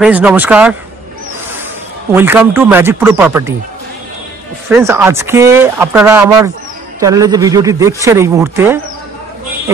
Friends नमस्कार welcome to Magic Pro Property. Friends आज के अपनारा आमार चैनेले जो भिडियोटी देखছেন এই মুহূর্তে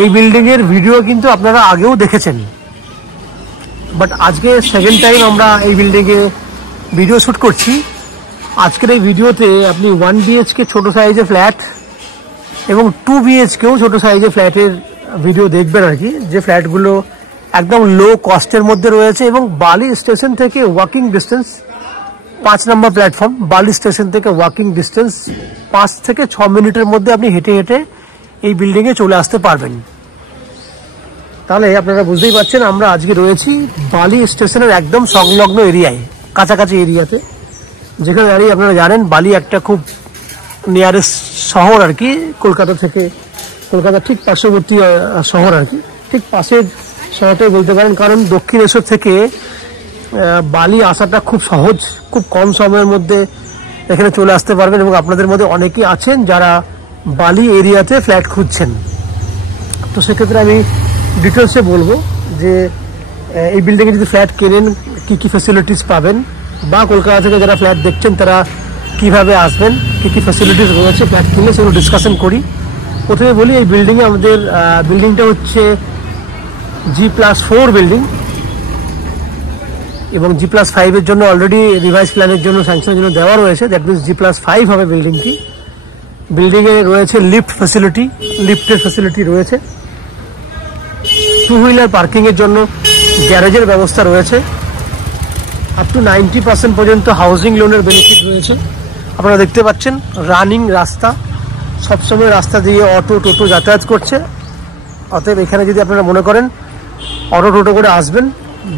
এই বিল্ডিং এর ভিডিও কিন্তু আপনারা আগেও দেখেছেন, বাট আজকে সেকেন্ড টাইম আমরা এই বিল্ডিং এ ভিডিও শুট করছি। আজকের এই ভিডিওতে আপনি 1 BHK ছোট সাইজের ফ্ল্যাট এবং 2 BHKও ছোট সাইজের ফ্ল্যাটের ভিডিও দেখবেন আর কি, যে ফ্ল্যাটগুলো একদম লো কস্টের মধ্যে রয়েছে এবং বালি স্টেশন থেকে ওয়াকিং ডিস্টেন্স 5 নম্বর প্ল্যাটফর্ম। বালি স্টেশন থেকে ওয়াকিং ডিস্টেন্স 5 থেকে 6 মিনিটের মধ্যে আপনি হেঁটে হেঁটে এই বিল্ডিংয়ে চলে আসতে পারবেন। তাহলে আপনারা বুঝতেই পারছেন আমরা আজকে রয়েছি বালি স্টেশনের একদম সংলগ্ন এরিয়ায়, কাছাকাছি এরিয়াতে, যেখানে দাঁড়িয়ে আপনারা জানেন বালি একটা খুব নিয়ারেস্ট শহর আর কি, কলকাতা থেকে, কলকাতার ঠিক পার্শ্ববর্তী শহর আর কি, ঠিক পাশের শহরটাই বলতে পারেন। কারণ দক্ষিণেশ্বর থেকে বালি আসাটা খুব সহজ, খুব কম সময়ের মধ্যে এখানে চলে আসতে পারবেন এবং আপনাদের মধ্যে অনেকেই আছেন যারা বালি এরিয়াতে ফ্ল্যাট খুঁজছেন। তো সেক্ষেত্রে আমি ডিটেলসে বলবো যে এই বিল্ডিংয়ে যদি ফ্ল্যাট কেনেন কী কী ফ্যাসিলিটিস পাবেন, বা কলকাতা থেকে যারা ফ্ল্যাট দেখছেন তারা কিভাবে আসবেন, কী কী ফ্যাসিলিটিস রয়েছে ফ্ল্যাট কিনলে সেগুলো ডিসকাশন করি। প্রথমে বলি এই বিল্ডিংয়ে আমাদের বিল্ডিংটা হচ্ছে G+4 বিল্ডিং এবং G+5 এর জন্য অলরেডি রিভাইজ প্ল্যানের জন্য স্যাংশনের জন্য দেওয়া রয়েছে, দ্যাট মিনস G+5 হবে বিল্ডিংটি। বিল্ডিংয়ে রয়েছে লিফট ফ্যাসিলিটি, লিফটের ফ্যাসিলিটি রয়েছে, 2 হুইলার পার্কিংয়ের জন্য গ্যারেজের ব্যবস্থা রয়েছে, আপ টু 90% পর্যন্ত হাউজিং লোনের বেনিফিট রয়েছে। আপনারা দেখতে পাচ্ছেন রানিং রাস্তা, সবসময় রাস্তা দিয়ে অটো টোটো যাতায়াত করছে। অতএব এখানে যদি আপনারা মনে করেন অটো টোটো করে আসবেন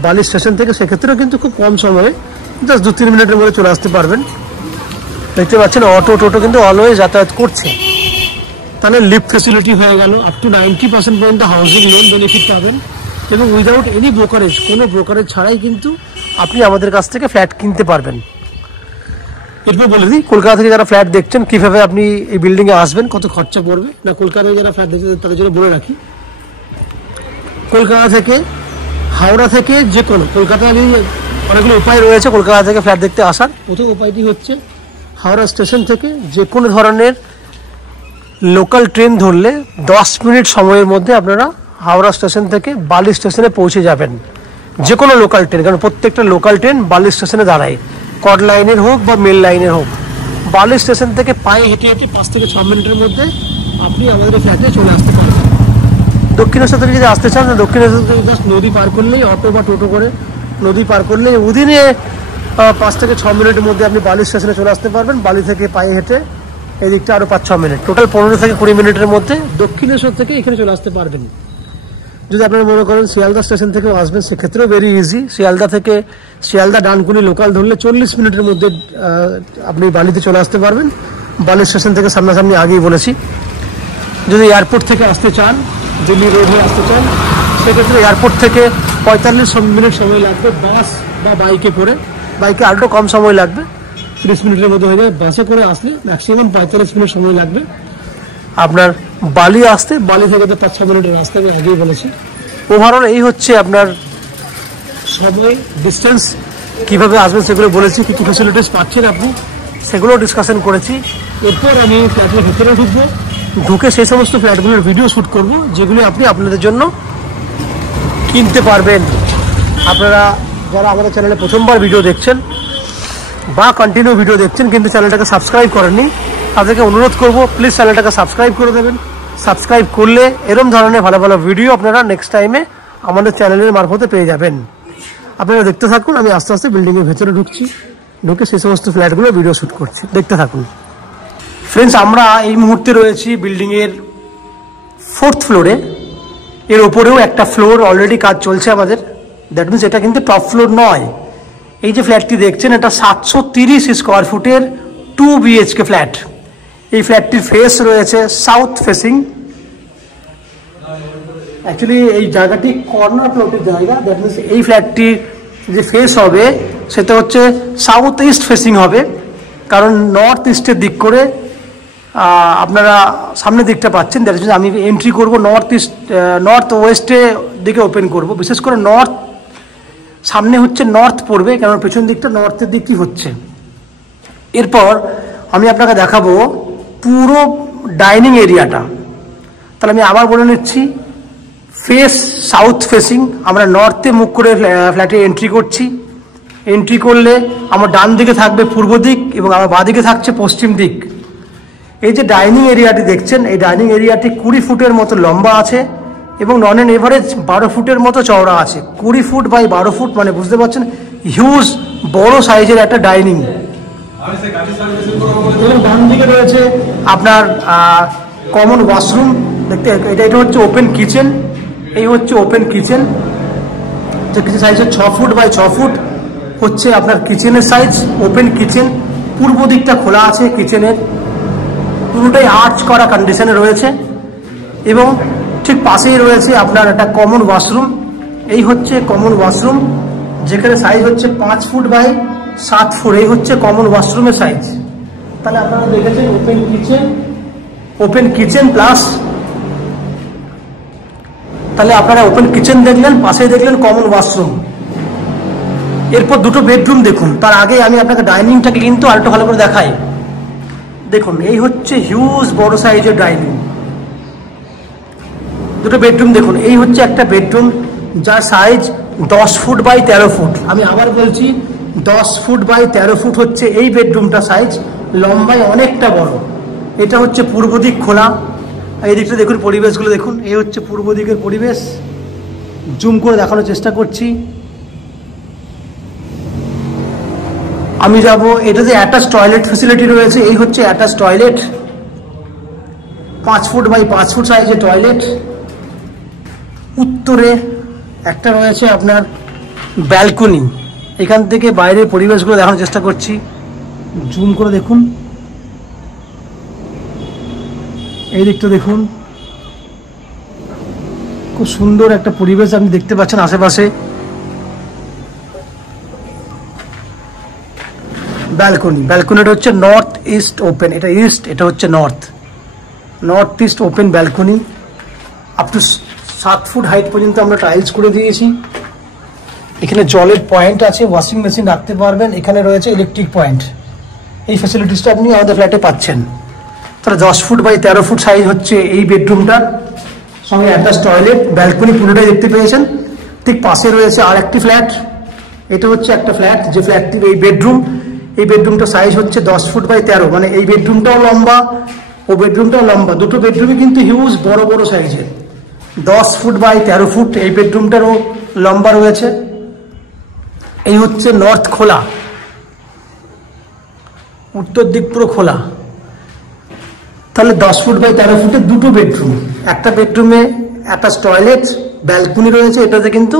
বালি স্টেশন থেকে, সেক্ষেত্রেও কিন্তু খুব কম সময়ে জাস্ট 2-3 মিনিটের মধ্যে চলে আসতে পারবেন। দেখতে পাচ্ছেন অটো টোটো কিন্তু অলওয়েজ যাতায়াত করছে। তাহলে লিফট ফ্যাসিলিটি হয়ে গেল, আপ টু 90% পর্যন্ত হাউজিং লোন বেনিফিট পাবেন এবং উইদাউট এনি ব্রোকারেজ, কোনো ব্রোকারেজ ছাড়াই কিন্তু আপনি আমাদের কাছ থেকে ফ্ল্যাট কিনতে পারবেন। এরপর বলে দিই কলকাতা থেকে যারা ফ্ল্যাট দেখছেন কীভাবে আপনি এই বিল্ডিংয়ে আসবেন, কত খরচা পড়বে। না, কলকাতায় যারা ফ্ল্যাট দেখছেন তাদের জন্য বলে রাখি, কলকাতা থেকে, হাওড়া থেকে, যে কোনো কলকাতায় অনেকগুলো উপায় রয়েছে কলকাতা থেকে ফ্ল্যাট দেখতে আসার। প্রথম উপায়টি হচ্ছে হাওড়া স্টেশন থেকে যে কোনো ধরনের লোকাল ট্রেন ধরলে 10 মিনিট সময়ের মধ্যে আপনারা হাওড়া স্টেশন থেকে বালি স্টেশনে পৌঁছে যাবেন। যে কোনো লোকাল ট্রেন, কারণ প্রত্যেকটা লোকাল ট্রেন বালি স্টেশনে দাঁড়ায়, কড লাইনের হোক বা মেল লাইনের হোক। বালি স্টেশন থেকে পায়ে হেঁটে হেঁটে 5 থেকে 6 মিনিটের মধ্যে আপনি আমাদের ফ্ল্যাটে চলে আসতে পারবেন। দক্ষিণেশ্বর থেকে যদি আসতে চান, দক্ষিণেশ্বর থেকে জাস্ট নদী পার করলেই, অটো বা টোটো করে নদী পার করলেই উদিনে 5 থেকে 6 মিনিটের মধ্যে আপনি বালি স্টেশনে চলে আসতে পারবেন। বালি থেকে পায়ে হেঁটে এই দিকটা আরও 5-6 মিনিট, টোটাল 15 থেকে 20 মিনিটের মধ্যে দক্ষিণেশ্বর থেকে এখানে চলে আসতে পারবেন। যদি আপনারা মনে করেন শিয়ালদা স্টেশন থেকেও আসবেন, সেক্ষেত্রেও ভেরি ইজি। শিয়ালদা থেকে, শিয়ালদা ডানকুনি লোকাল ধরলে 40 মিনিটের মধ্যে আপনি বালিতে চলে আসতে পারবেন। বালি স্টেশন থেকে সামনাসামনি আগেই বলেছি। যদি এয়ারপোর্ট থেকে আসতে চান, দিল্লি রোড হয়ে আসতে চান, সেক্ষেত্রে এয়ারপোর্ট থেকে 45 মিনিট সময় লাগবে বাস বা বাইকে করে। বাইকে আরও কম সময় লাগবে, 30 মিনিটের মধ্যে হয়ে যাবে। বাসে করে আসলে ম্যাক্সিমাম 45 মিনিট সময় লাগবে আপনার বালি আসতে। বালি থেকে তো 5-6 মিনিটের রাস্তা, আমি আগেই বলেছি। ওভারঅল এই হচ্ছে আপনার সময়, ডিস্টেন্স, কীভাবে আসবেন সেগুলো বলেছি, কী কী ফ্যাসিলিটিস পাচ্ছেন আপনি সেগুলো ডিসকাশন করেছি। এরপর আমি ফ্ল্যাটের ভিতরে ঢুকবো, ঢুকে সেই সমস্ত ফ্ল্যাটগুলোর ভিডিও শ্যুট করব যেগুলি আপনি আপনাদের জন্য কিনতে পারবেন। আপনারা যারা আমাদের চ্যানেলে প্রথমবার ভিডিও দেখছেন বা কন্টিনিউ ভিডিও দেখছেন কিন্তু চ্যানেলটাকে সাবস্ক্রাইব করেননি, তাদেরকে অনুরোধ করব প্লিজ চ্যানেলটাকে সাবস্ক্রাইব করে দেবেন। সাবস্ক্রাইব করলে এরকম ধরনের ভালো ভালো ভিডিও আপনারা নেক্সট টাইমে আমাদের চ্যানেলের মারফতে পেয়ে যাবেন। আপনারা দেখতে থাকুন, আমি আস্তে আস্তে বিল্ডিংয়ের ভেতরে ঢুকছি, ঢুকে সেই সমস্ত ফ্ল্যাটগুলো ভিডিও শ্যুট করছি, দেখতে থাকুন। ফ্রেন্ডস আমরা এই মুহূর্তে রয়েছি বিল্ডিংয়ের 4th ফ্লোরে। এর ওপরেও একটা ফ্লোর অলরেডি কাজ চলছে আমাদের, দ্যাট মিনস এটা কিন্তু টপ ফ্লোর নয়। এই যে ফ্ল্যাটটি দেখছেন এটা 730 স্কোয়ার ফুটের 2 BHK ফ্ল্যাট। এই ফ্ল্যাটটির ফেস রয়েছে সাউথ ফেসিং। অ্যাকচুয়ালি এই জায়গাটি কর্নার প্লটের জায়গা, দ্যাট মিনস এই ফ্ল্যাটটির যে ফেস হবে সেটা হচ্ছে সাউথ ইস্ট ফেসিং হবে, কারণ নর্থ ইস্টের দিক করে আপনারা সামনের দিকটা পাচ্ছেন। দ্যাট মিনস আমি এন্ট্রি করব নর্থ ওয়েস্টে দিকে ওপেন করব, বিশেষ করে নর্থ সামনে হচ্ছে নর্থ পড়বে, কারণ পেছন দিকটা নর্থের দিকই হচ্ছে। এরপর আমি আপনাকে দেখাবো পুরো ডাইনিং এরিয়াটা। তাহলে আমি আবার বলে নিচ্ছি, ফেস সাউথ ফেসিং, আমরা নর্থে মুখ করে ফ্ল্যাটে এন্ট্রি করছি। এন্ট্রি করলে আমার ডান দিকে থাকবে পূর্ব দিক এবং আমার বাঁ দিকে থাকছে পশ্চিম দিক। এই যে ডাইনিং এরিয়াটি দেখছেন, এই ডাইনিং এরিয়াটি 20 ফুটের মতো লম্বা আছে এবং নন অ্যান এভারেজ 12 ফুটের মতো চওড়া আছে। 20 ফুট বাই 12 ফুট মানে বুঝতে পারছেন হিউজ বড় সাইজের একটা ডাইনিং। এবং ডান দিকে রয়েছে আপনার কমন ওয়াশরুম দেখতে, এটা হচ্ছে ওপেন কিচেন। এই হচ্ছে ওপেন কিচেন, যে kitchen size 6 foot by 6 foot হচ্ছে আপনার কিচেনের সাইজ। ওপেন কিচেন, পূর্ব দিকটা খোলা আছে কিচেনের, পুরোটাই আর্চ করা কন্ডিশনে রয়েছে। এবং ঠিক পাশেই রয়েছে আপনার একটা কমন ওয়াশরুম। এই হচ্ছে কমন ওয়াশরুম, যেখানে সাইজ হচ্ছে 5 ফুট বাই 7 ফুট। এই হচ্ছে কমন ওয়াশরুমের সাইজ। তাহলে আপনারা দেখেছেন ওপেন কিচেন প্লাস, তাহলে আপনারা ওপেন কিচেন দেখলেন, পাশেই দেখলেন কমন ওয়াশরুম। এরপর দুটো বেডরুম দেখুন। তার আগে আমি আপনাকে ডাইনিংটাকে কিন্তু আরেকটু ভালো করে দেখাই। দেখুন, এই হচ্ছে হিউজ বড় সাইজের ডাইনিং। দুটো বেডরুম দেখুন, এই হচ্ছে একটা বেডরুম যার সাইজ 10 ফুট বাই 13 ফুট। আমি আবার বলছি 10 ফুট বাই 13 ফুট হচ্ছে এই বেডরুমটা সাইজ, লম্বায় অনেকটা বড়। এটা হচ্ছে পূর্ব দিক খোলা। এই দিকটা দেখুন, পরিবেশগুলো দেখুন। এই হচ্ছে পূর্ব দিকের পরিবেশ, জুম করে দেখানোর চেষ্টা করছি। আমি যাব, এটাতে অ্যাটাচ টয়লেট ফেসিলিটি রয়েছে। এই হচ্ছে attach toilet, 5 foot by 5 foot সাইজের টয়লেট। উত্তরে একটা রয়েছে আপনার ব্যালকনি। এখান থেকে বাইরের পরিবেশগুলো দেখানোর চেষ্টা করছি, জুম করে দেখুন। এই দিকটা দেখুন, খুব সুন্দর একটা পরিবেশ আপনি দেখতে পাচ্ছেন আশেপাশে। ব্যালকনিটা হচ্ছে নর্থ ইস্ট ওপেন, এটা ইস্ট, এটা হচ্ছে north east open balcony. Up to 7 foot height পর্যন্ত আমরা টাইলস করে দিয়েছি। এখানে জলের পয়েন্ট আছে, ওয়াশিং মেশিন রাখতে পারবেন। এখানে রয়েছে ইলেকট্রিক পয়েন্ট। এই ফ্যাসিলিটিসটা আপনি আমাদের ফ্ল্যাটে পাচ্ছেন। তাহলে 10 ফুট বাই 13 ফুট সাইজ হচ্ছে এই বেডরুমটা, সঙ্গে অ্যাটাচ টয়লেট, ব্যালকনি পুরোটাই দেখতে পেয়েছেন। ঠিক পাশে রয়েছে আর একটি ফ্ল্যাট। এটা হচ্ছে একটা ফ্ল্যাট, যে ফ্ল্যাটটি এই বেডরুমটা সাইজ হচ্ছে 10 ফুট বাই 13, মানে এই বেডরুমটাও লম্বা ও বেডরুমটাও লম্বা। দুটো বেডরুমই কিন্তু হিউজ বড় সাইজের। 10 ফুট বাই 13 ফুট এই বেডরুমটারও লম্বা রয়েছে। এই হচ্ছে নর্থ খোলা, উত্তর দিক পুরো খোলা। তাহলে 10 ফুট বাই 13 ফুটের দুটো বেডরুম, একটা বেডরুমে অ্যাটাচ টয়লেট, ব্যালকনি রয়েছে। এটাতে কিন্তু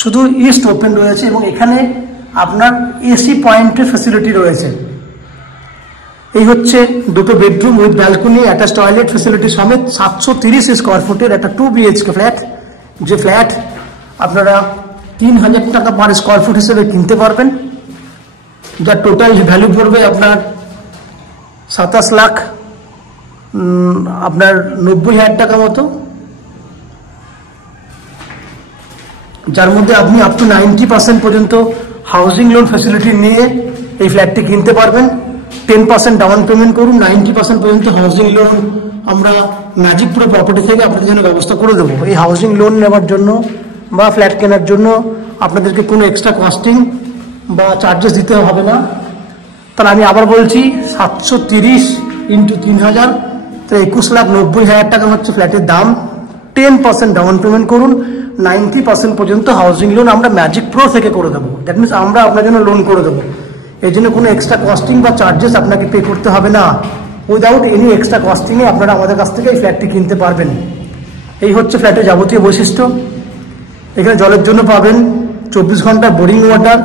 শুধু ইস্ট ওপেন রয়েছে এবং এখানে আপনার এসি পয়েন্টের ফ্যাসিলিটি রয়েছে। এই হচ্ছে দুটো bedroom with balcony, attach toilet facility সমেত 730 স্কোয়ার ফুটের একটা 2 BHK ফ্ল্যাট। যে ফ্ল্যাট আপনারা 3000 টাকা পার স্কোয়ার ফুট হিসেবে কিনতে পারবেন, যার টোটাল ভ্যালু পড়বে আপনার 27 লাখ আপনার 90,000 টাকা মতো, যার মধ্যে আপনি আপ টু 90% পর্যন্ত হাউজিং লোন ফ্যাসিলিটি নিয়ে এই ফ্ল্যাটটি কিনতে পারবেন। 10% ডাউন পেমেন্ট করুন, 90% পর্যন্ত হাউজিং লোন আমরা ম্যাজিক প্রো প্রপার্টি থেকে আপনাদের জন্য ব্যবস্থা করে দেবো। এই হাউজিং লোন নেওয়ার জন্য বা ফ্ল্যাট কেনার জন্য আপনাদেরকে কোনো এক্সট্রা কস্টিং বা চার্জেস দিতে হবে না। তাহলে আমি আবার বলছি, 730 ইন্টু 3000, তো 21,90,000 টাকা হচ্ছে ফ্ল্যাটের দাম। 10% ডাউন পেমেন্ট করুন, 90% পর্যন্ত হাউজিং লোন আমরা ম্যাজিক প্রো থেকে করে দেবো। দ্যাট মিনস আমরা আপনার জন্য লোন করে দেবো। এই জন্য কোনো এক্সট্রা কস্টিং বা চার্জেস আপনাকে পে করতে হবে না। উইদাউট এনি এক্সট্রা কস্টিংয়ে আপনারা আমাদের কাছ থেকে এই ফ্ল্যাটটি কিনতে পারবেন। এই হচ্ছে ফ্ল্যাটের যাবতীয় বৈশিষ্ট্য। এখানে জলের জন্য পাবেন 24 ঘন্টা বোরিং ওয়াটার,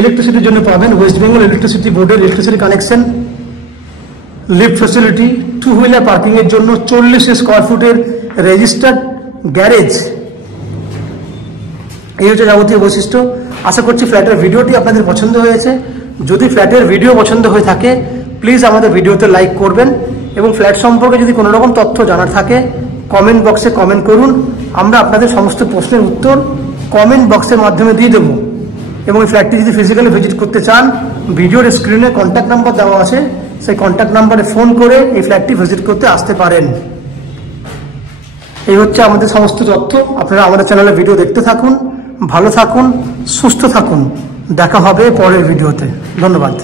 ইলেকট্রিসিটির জন্য পাবেন ওয়েস্ট বেঙ্গল ইলেকট্রিসিটি বোর্ডের electricity connection, lift facility, 2 wheeler পার্কিংয়ের জন্য 40 স্কোয়ার ফুটের রেজিস্টার্ড গ্যারেজ। এই হচ্ছে যাবতীয় বৈশিষ্ট্য। আশা করছি ফ্ল্যাটের ভিডিওটি আপনাদের পছন্দ হয়েছে। যদি ফ্ল্যাটের ভিডিও পছন্দ হয়ে থাকে প্লিজ আমাদের ভিডিওতে লাইক করবেন এবং ফ্ল্যাট সম্পর্কে যদি কোনো রকম তথ্য জানার থাকে কমেন্ট বক্সে কমেন্ট করুন। আমরা আপনাদের সমস্ত প্রশ্নের উত্তর কমেন্ট বক্সের মাধ্যমে দিয়ে দেবো। এবং এই ফ্ল্যাটটি যদি ফিজিক্যালি ভিজিট করতে চান, ভিডিওর স্ক্রিনে কন্ট্যাক্ট নাম্বার দেওয়া আছে, সেই কন্ট্যাক্ট নাম্বারে ফোন করে এই ফ্ল্যাটটি ভিজিট করতে আসতে পারেন। এই হচ্ছে আমাদের সমস্ত তথ্য। আপনারা আমাদের চ্যানেলে ভিডিও দেখতে থাকুন, ভালো থাকুন, সুস্থ থাকুন। দেখা হবে পরের ভিডিওতে। ধন্যবাদ।